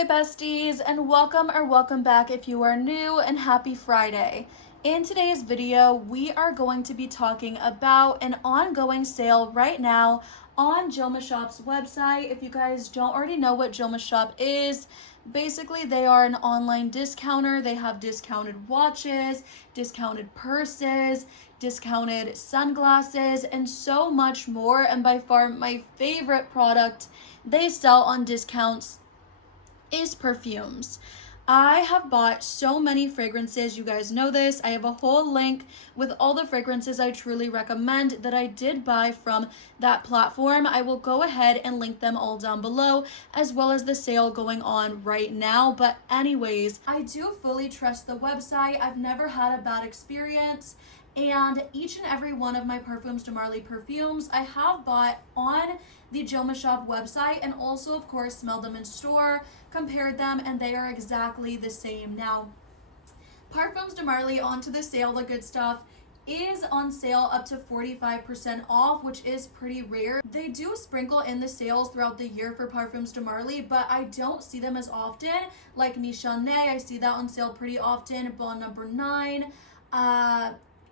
Ahoy besties, and welcome back if you are new, and happy Friday. In today's video, we are going to be talking about an ongoing sale right now on Jomashop's website. If you guys don't already know what Jomashop is, basically they are an online discounter. They have discounted watches, discounted purses, discounted sunglasses, and so much more. And by far my favorite product they sell on discounts is perfumes. I have bought so many fragrances. You guys know this. I have a whole link with all the fragrances I truly recommend that I did buy from that platform. I will go ahead and link them all down below, as well as the sale going on right now. But anyways, I do fully trust the website. I've never had a bad experience. And each and every one of my Parfums de Marly perfumes I have bought on the Jomashop website, and also of course smelled them in store, compared them, and they are exactly the same. Now, Parfums de Marly, onto the sale, the good stuff, is on sale up to 45% off, which is pretty rare. They do sprinkle in the sales throughout the year for Parfums de Marly, but I don't see them as often. Like Nichane, I see that on sale pretty often. Bon number 9,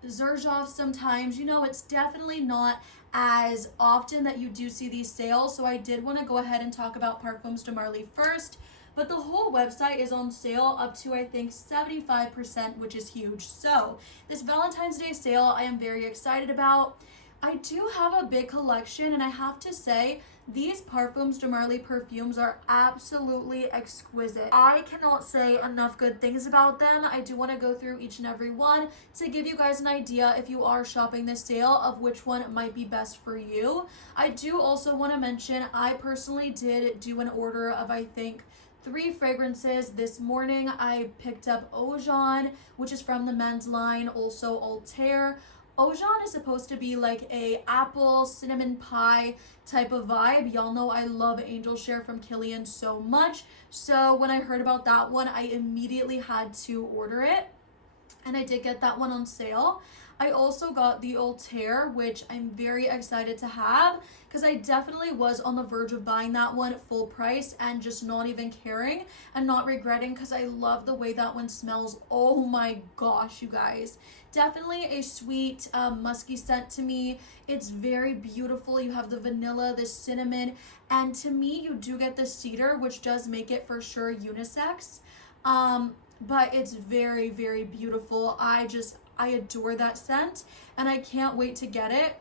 Xerjoff sometimes. You know, it's definitely not as often that you do see these sales, so I did want to go ahead and talk about Parfums de Marly first. But the whole website is on sale up to, I think, 75%, which is huge. So this Valentine's Day sale I am very excited about. I do have a big collection, and I have to say, these Parfums de Marly perfumes are absolutely exquisite. I cannot say enough good things about them. I do want to go through each and every one to give you guys an idea, if you are shopping this sale, of which one might be best for you. I do also want to mention, I personally did do an order of, I think, 3 fragrances this morning. I picked up Ojan, which is from the men's line, also Altair. Ojan is supposed to be like a apple cinnamon pie type of vibe. Y'all know I love Angel Share from Kilian so much. So when I heard about that one, I immediately had to order it. And I did get that one on sale. I also got the Altair, which I'm very excited to have, because I definitely was on the verge of buying that one full price and just not even caring and not regretting, because I love the way that one smells. Oh my gosh, you guys. Definitely a sweet, musky scent to me. It's very beautiful. You have the vanilla, the cinnamon, and to me, you do get the cedar, which does make it for sure unisex. But it's very, very beautiful. I adore that scent, and I can't wait to get it.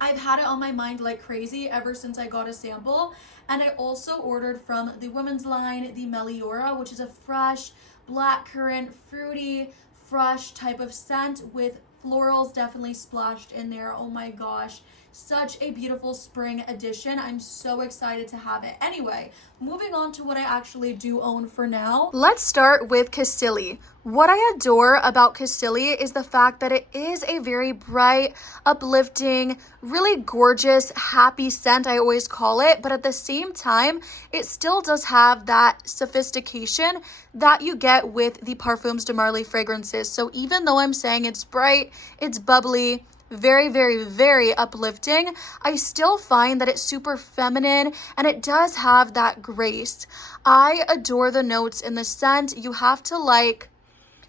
I've had it on my mind like crazy ever since I got a sample. And I also ordered from the women's line the Meliora, which is a fresh, blackcurrant, fruity, fresh type of scent with florals definitely splashed in there. Oh my gosh, such a beautiful spring edition. I'm so excited to have it. Anyway, moving on to what I actually do own for now. Let's start with Cassili. What I adore about Cassili is the fact that it is a very bright, uplifting, really gorgeous, happy scent, I always call it, but at the same time, it still does have that sophistication that you get with the Parfums de Marly fragrances. So even though I'm saying it's bright, it's bubbly, very, very, very uplifting, I still find that it's super feminine, and it does have that grace. I adore the notes in the scent. You have to like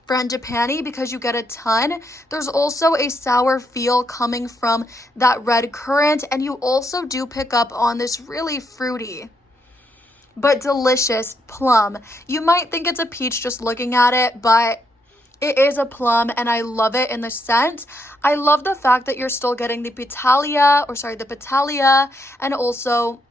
Frangipani because you get a ton. There's also a sour feel coming from that red currant, and you also do pick up on this really fruity but delicious plum. You might think it's a peach just looking at it, but it is a plum, and I love it in the scent. I love the fact that you're still getting the Petalia, and also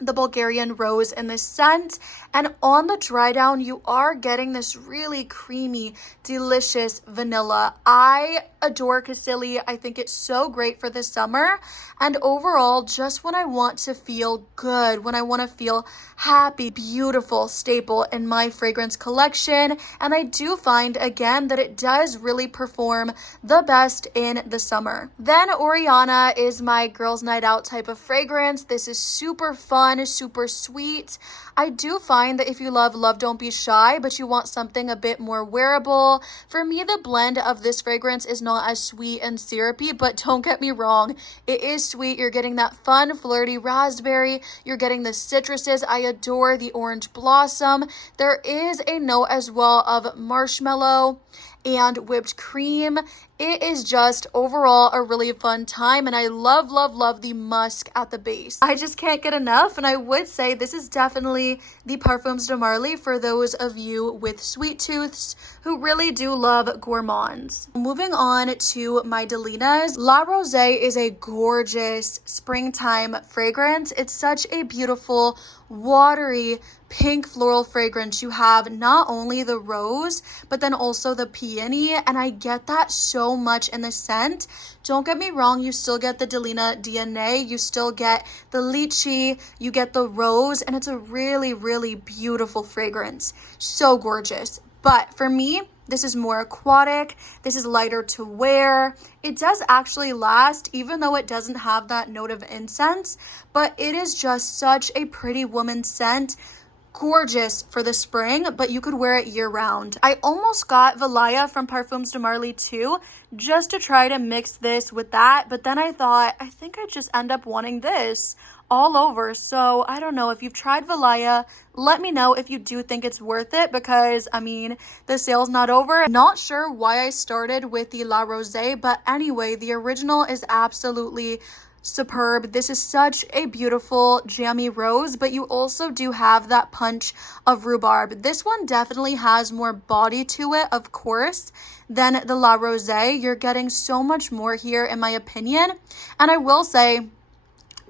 the Bulgarian rose in the scent. And on the dry down, you are getting this really creamy, delicious vanilla. I adore Cassili. I think it's so great for the summer. And overall, just when I want to feel good, when I want to feel happy, beautiful staple in my fragrance collection. And I do find, again, that it does really perform the best in the summer. Then Oriana is my girls' night out type of fragrance. This is super fun, super sweet. I do find that if you love Love Don't Be Shy, but you want something a bit more wearable, for me, the blend of this fragrance is not as sweet and syrupy, but don't get me wrong, it is sweet. You're getting that fun, flirty raspberry. You're getting the citruses. I adore the orange blossom. There is a note as well of marshmallow and whipped cream. It is just overall a really fun time, and I love, love, love the musk at the base. I just can't get enough, and I would say this is definitely the Parfums de Marly for those of you with sweet tooths who really do love gourmands. Moving on to my Delinas. La Rosée is a gorgeous springtime fragrance. It's such a beautiful, watery, pink floral fragrance. You have not only the rose, but then also the peony, and I get that so much in the scent. Don't get me wrong, you still get the Delina DNA, you still get the lychee, you get the rose, and it's a really, really beautiful fragrance. So gorgeous. But for me, this is more aquatic. This is lighter to wear. It does actually last, even though it doesn't have that note of incense, but it is just such a pretty woman scent. Gorgeous for the spring, but you could wear it year round. I almost got Valaya from Parfums de Marly too, just to try to mix this with that, but then I thought, I think I just end up wanting this all over. So I don't know, if you've tried Valaya, let me know if you do think it's worth it, because I mean, the sale's not over. Not sure why I started with the La Rosée, but anyway, the original is absolutely superb. This is such a beautiful jammy rose, but you also do have that punch of rhubarb. This one definitely has more body to it, of course, than the La Rosée. You're getting so much more here, in my opinion. And I will say,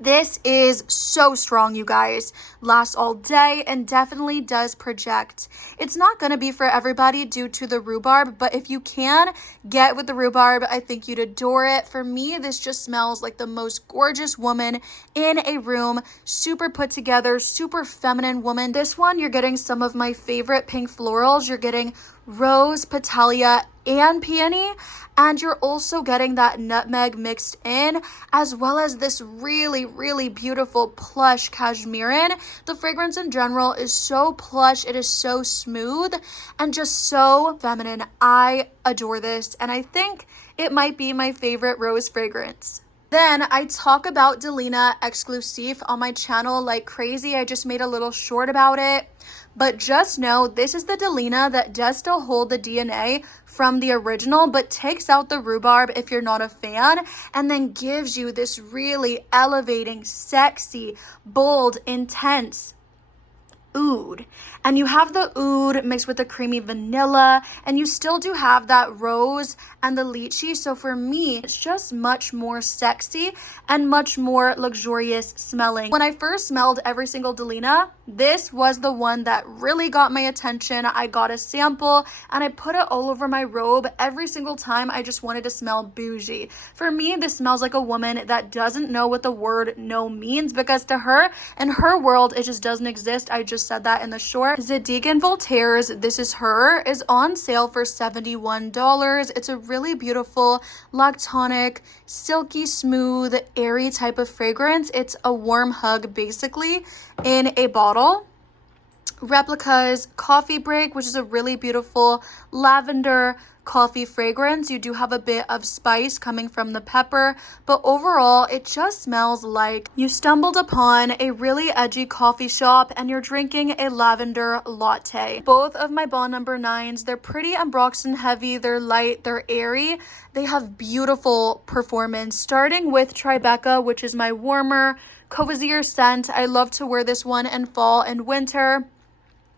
this is so strong, you guys. Lasts all day and definitely does project. It's not going to be for everybody due to the rhubarb, but if you can get with the rhubarb, I think you'd adore it. For me, this just smells like the most gorgeous woman in a room. Super put together, super feminine woman. This one, you're getting some of my favorite pink florals. You're getting rose, petallia, and peony, and you're also getting that nutmeg mixed in, as well as this really, really beautiful plush cashmere. The fragrance in general is so plush, it is so smooth and just so feminine. I adore this, and I think it might be my favorite rose fragrance. Then I talk about Delina Exclusive on my channel like crazy. I just made a little short about it. But just know, this is the Delina that does still hold the DNA from the original, but takes out the rhubarb if you're not a fan, and then gives you this really elevating, sexy, bold, intense oud. And you have the oud mixed with the creamy vanilla, and you still do have that rose and the lychee. So for me, it's just much more sexy and much more luxurious smelling. When I first smelled every single Delina, this was the one that really got my attention. I got a sample and I put it all over my robe. Every single time I just wanted to smell bougie. For me, this smells like a woman that doesn't know what the word no means, because to her, in her world, it just doesn't exist. I just said that in the short. Zadig & Voltaire's This Is Her is on sale for $71. It's a really beautiful, lactonic, silky smooth, airy type of fragrance. It's a warm hug basically in a bottle. Replica's Coffee Break, which is a really beautiful lavender coffee fragrance. You do have a bit of spice coming from the pepper, but overall it just smells like you stumbled upon a really edgy coffee shop and you're drinking a lavender latte. Both of my Bond No. 9s, they're pretty ambroxan heavy, they're light, they're airy, they have beautiful performance, starting with Tribeca, which is my warmer, cozier scent. I love to wear this one in fall and winter.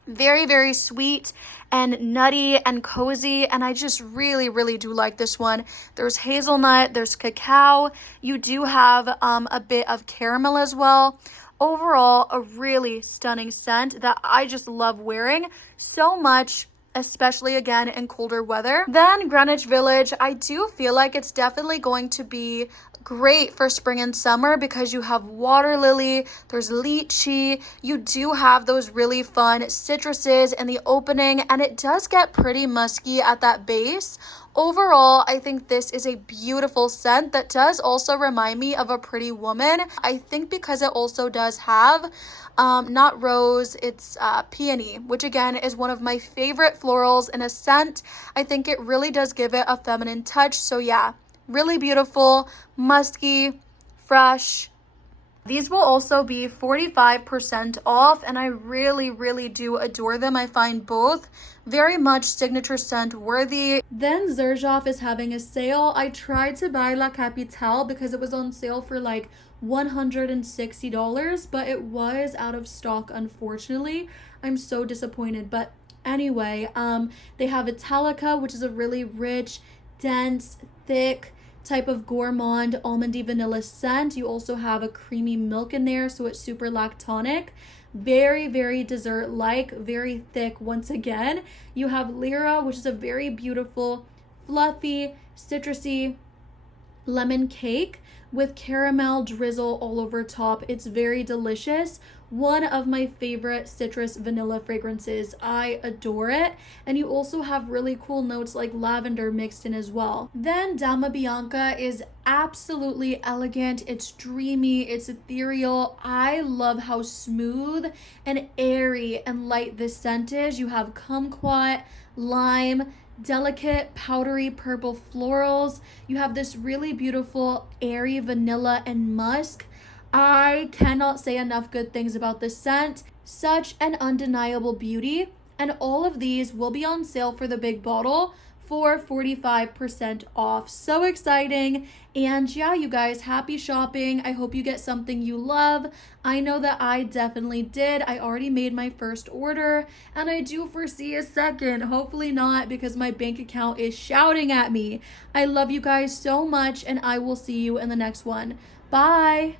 Very, very sweet and nutty and cozy, and I just really, really do like this one. There's hazelnut, there's cacao, you do have a bit of caramel as well. Overall, a really stunning scent that I just love wearing so much, especially again in colder weather. Then Greenwich Village, I do feel like it's definitely going to be great for spring and summer because you have water lily, there's lychee, you do have those really fun citruses in the opening, and it does get pretty musky at that base. Overall, I think this is a beautiful scent that does also remind me of a Pretty Woman. I think because it also does have not rose, it's peony, which again is one of my favorite florals in a scent. I think it really does give it a feminine touch. So yeah, really beautiful, musky, fresh. These will also be 45% off, and I really do adore them. I find both very much signature scent worthy. Then Xerjoff is having a sale. I tried to buy La Capitale because it was on sale for like $160, but it was out of stock, unfortunately. I'm so disappointed. But anyway, they have Italica, which is a really rich, dense, thick type of gourmand almondy vanilla scent. You also have a creamy milk in there, so it's super lactonic. Very dessert like, very thick. Once again, you have Lyra, which is a very beautiful, fluffy, citrusy lemon cake with caramel drizzle all over top. It's very delicious. One of my favorite citrus vanilla fragrances. I adore it. And you also have really cool notes like lavender mixed in as well. Then Dama Bianca is absolutely elegant. It's dreamy, it's ethereal. I love how smooth and airy and light this scent is. You have kumquat, lime, delicate powdery purple florals. You have this really beautiful airy vanilla and musk. I cannot say enough good things about this scent. Such an undeniable beauty. And all of these will be on sale for the big bottle for 45% off. So exciting. And yeah, you guys, happy shopping. I hope you get something you love. I know that I definitely did. I already made my first order, and I do foresee a second. Hopefully not, because my bank account is shouting at me. I love you guys so much, and I will see you in the next one. Bye.